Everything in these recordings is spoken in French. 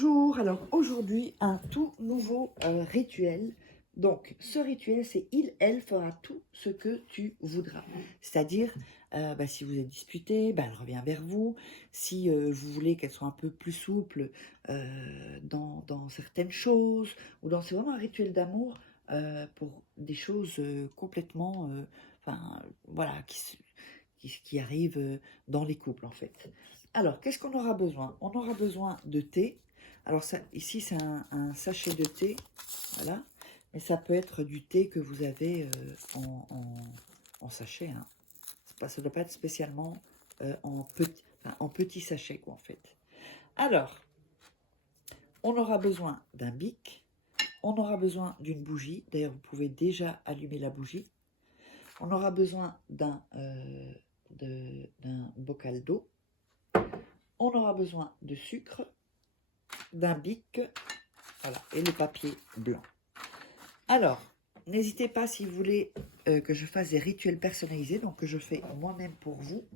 Bonjour, alors aujourd'hui un tout nouveau rituel. Donc ce rituel c'est elle fera tout ce que tu voudras. C'est-à-dire si vous êtes disputé, elle revient vers vous. Si vous voulez qu'elle soit un peu plus souple dans certaines choses, c'est vraiment un rituel d'amour pour des choses complètement, voilà, qui arrivent dans les couples en fait. Alors, qu'est-ce qu'on aura besoin? On aura besoin de thé. Alors, ça, ici, c'est un sachet de thé. Voilà. Mais ça peut être du thé que vous avez en sachet. Hein. Ça ne doit pas être spécialement en petit sachet, quoi, en fait. Alors, on aura besoin d'un bic. On aura besoin d'une bougie. D'ailleurs, vous pouvez déjà allumer la bougie. On aura besoin d'un bocal d'eau. On aura besoin de sucre, d'un bic, voilà, et le papier blanc. Alors, n'hésitez pas si vous voulez que je fasse des rituels personnalisés, donc que je fais moi-même pour vous.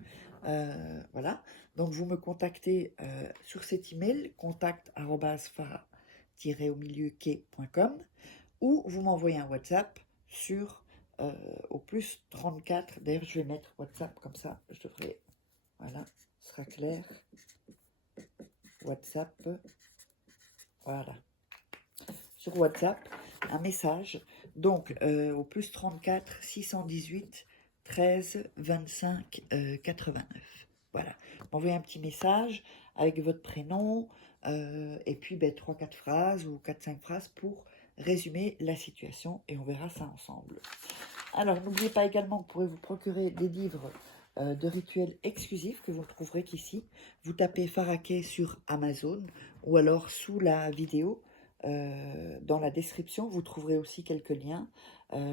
Voilà, donc vous me contactez sur cet email, contact@farah-au-milieu-quai.com, ou vous m'envoyez un WhatsApp sur au plus 34. D'ailleurs, je vais mettre WhatsApp comme ça, je devrais, voilà, ce sera clair. WhatsApp, voilà, sur WhatsApp, un message, donc au plus 34 618 13 25 89. Voilà, m'envoyez un petit message avec votre prénom et puis 3-4 phrases ou 4-5 phrases pour résumer la situation et on verra ça ensemble. Alors, n'oubliez pas également que vous pourrez vous procurer des livres de rituels exclusifs que vous ne trouverez qu'ici. Vous tapez Farah Quai sur Amazon ou alors sous la vidéo, dans la description, vous trouverez aussi quelques liens.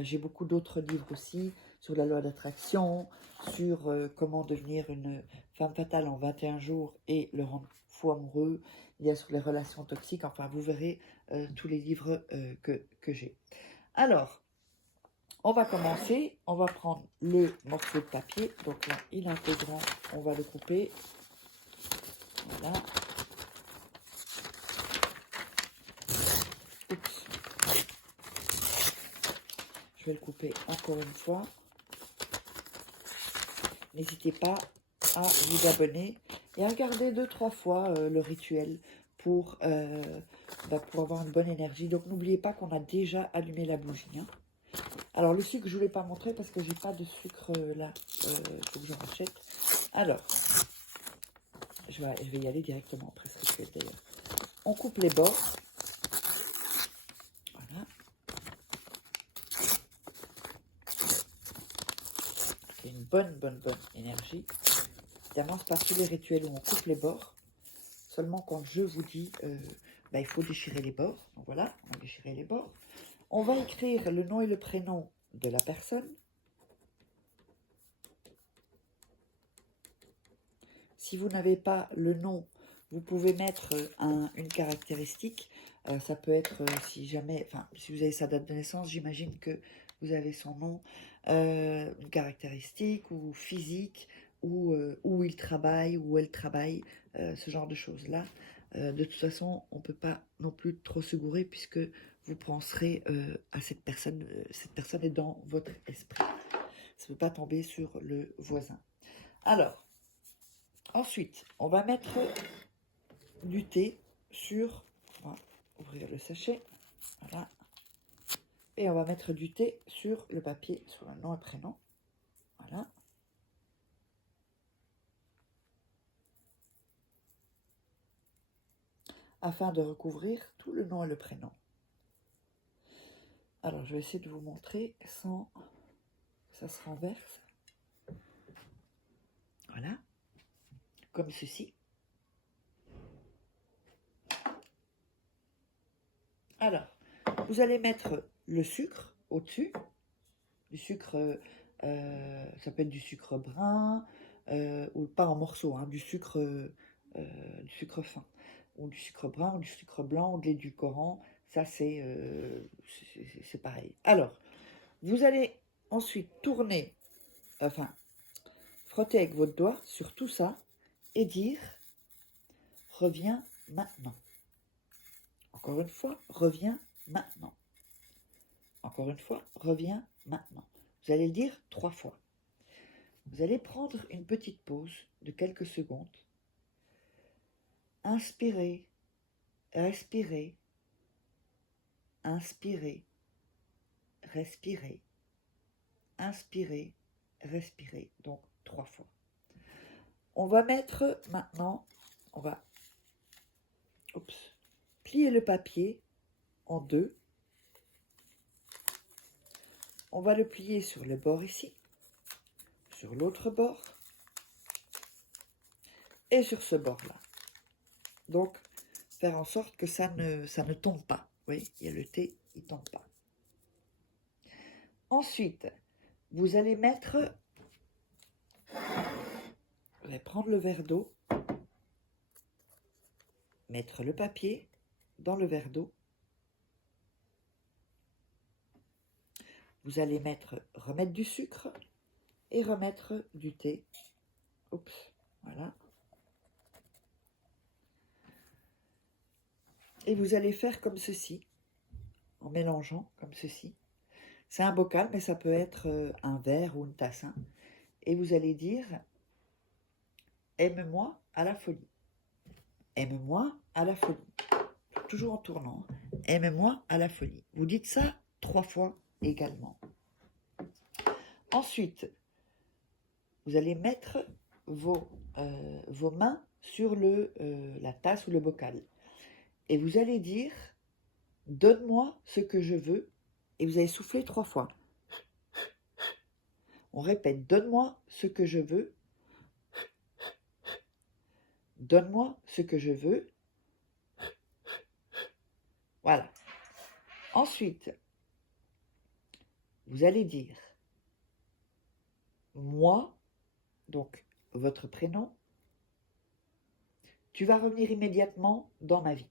J'ai beaucoup d'autres livres aussi sur la loi d'attraction, sur comment devenir une femme fatale en 21 jours et le rendre fou amoureux. Il y a sur les relations toxiques, enfin vous verrez tous les livres que j'ai. Alors, on va commencer, on va prendre le morceau de papier, donc là il est un peu grand, on va le couper, voilà. Oups. Je vais le couper encore une fois. N'hésitez pas à vous abonner et à regarder 2-3 fois le rituel pour avoir une bonne énergie. Donc n'oubliez pas qu'on a déjà allumé la bougie. Hein. Alors le sucre, je ne vous l'ai pas montré parce que j'ai pas de sucre là. Il faut que j'en achète. Alors, je vais y aller directement après ce rituel d'ailleurs. On coupe les bords. Voilà. C'est une bonne énergie. Évidemment, c'est pas tous les rituels où on coupe les bords. Seulement quand je vous dis, il faut déchirer les bords. Donc voilà, on va déchirer les bords. On va écrire le nom et le prénom de la personne. Si vous n'avez pas le nom, vous pouvez mettre une caractéristique. Ça peut être, si vous avez sa date de naissance, j'imagine que vous avez son nom, une caractéristique ou physique, ou où il travaille, où elle travaille, ce genre de choses-là. De toute façon, on ne peut pas non plus trop se gourer puisque vous penserez à cette personne est dans votre esprit. Ça ne peut pas tomber sur le voisin. Alors, ensuite, on va mettre du thé sur, on va ouvrir le sachet, voilà, et on va mettre du thé sur le papier, sur le nom et prénom, voilà. Afin de recouvrir tout le nom et le prénom. Alors, je vais essayer de vous montrer sans que ça se renverse. Voilà, comme ceci. Alors, vous allez mettre le sucre au-dessus, du sucre, ça peut être du sucre brun, ou pas en morceaux, hein, du sucre fin, ou du sucre brun, ou du sucre blanc, ou de l'édulcorant, ça c'est pareil. Alors, vous allez ensuite tourner, frotter avec votre doigt sur tout ça, et dire « Reviens maintenant ». Encore une fois, reviens maintenant. Encore une fois, reviens maintenant. Vous allez le dire 3 fois. Vous allez prendre une petite pause de quelques secondes. Inspirez, respirez, inspirez, respirez, inspirez, respirez. Donc 3 fois. On va mettre maintenant, on va plier le papier en 2. On va le plier sur le bord ici, sur l'autre bord et sur ce bord-là. Donc, faire en sorte que ça ne tombe pas. Vous voyez, il y a le thé, il ne tombe pas. Ensuite, vous allez prendre le verre d'eau, mettre le papier dans le verre d'eau. Vous allez remettre du sucre et remettre du thé. Voilà. Et vous allez faire comme ceci, en mélangeant comme ceci. C'est un bocal, mais ça peut être un verre ou une tasse. Hein. Et vous allez dire, aime-moi à la folie. Aime-moi à la folie. Toujours en tournant. Aime-moi à la folie. Vous dites ça 3 fois également. Ensuite, vous allez mettre vos mains sur la tasse ou le bocal. Et vous allez dire, donne-moi ce que je veux. Et vous allez souffler 3 fois. On répète, donne-moi ce que je veux. Donne-moi ce que je veux. Voilà. Ensuite, vous allez dire, moi, donc votre prénom, tu vas revenir immédiatement dans ma vie.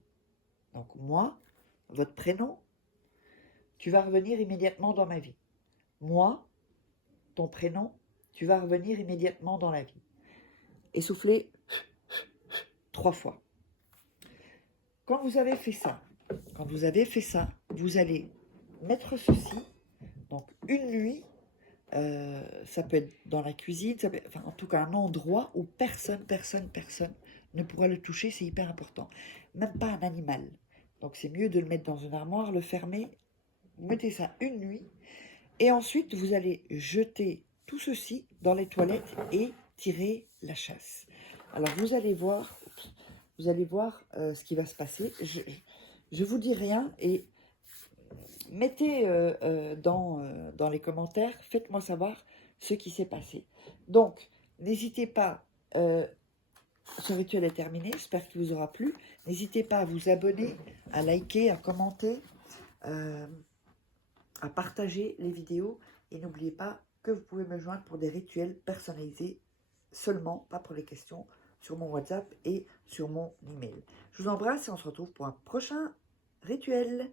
Donc moi, votre prénom, tu vas revenir immédiatement dans ma vie. Moi, ton prénom, tu vas revenir immédiatement dans la vie. Et soufflez 3 fois. Quand vous avez fait ça, vous allez mettre ceci, donc une nuit, ça peut être dans la cuisine, ça peut être, en tout cas un endroit où personne ne pourra le toucher, c'est hyper important. Même pas un animal. Donc c'est mieux de le mettre dans une armoire, le fermer. Vous mettez ça une nuit et ensuite vous allez jeter tout ceci dans les toilettes et tirer la chasse. Alors vous allez voir ce qui va se passer. Je vous dis rien et mettez dans les commentaires, faites-moi savoir ce qui s'est passé. Donc n'hésitez pas, ce rituel est terminé, j'espère qu'il vous aura plu. N'hésitez pas à vous abonner, à liker, à commenter, à partager les vidéos. Et n'oubliez pas que vous pouvez me joindre pour des rituels personnalisés seulement, pas pour les questions, sur mon WhatsApp et sur mon email. Je vous embrasse et on se retrouve pour un prochain rituel.